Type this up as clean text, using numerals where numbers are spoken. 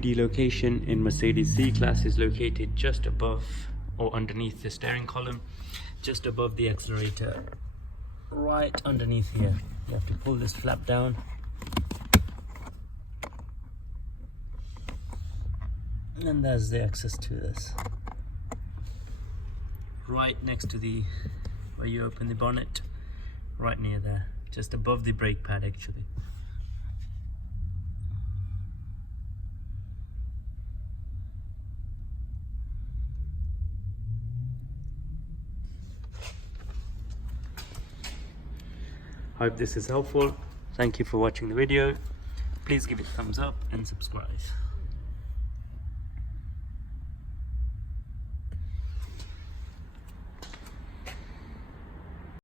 OBD location in Mercedes C-Class is located just above or underneath the steering column, just above the accelerator, right underneath here. You have to pull this flap down and there's the access to this. Right next to the where you open the bonnet, right near there, just above the brake pad actually. Hope this is helpful. Thank you for watching the video. Please give it a thumbs up and subscribe.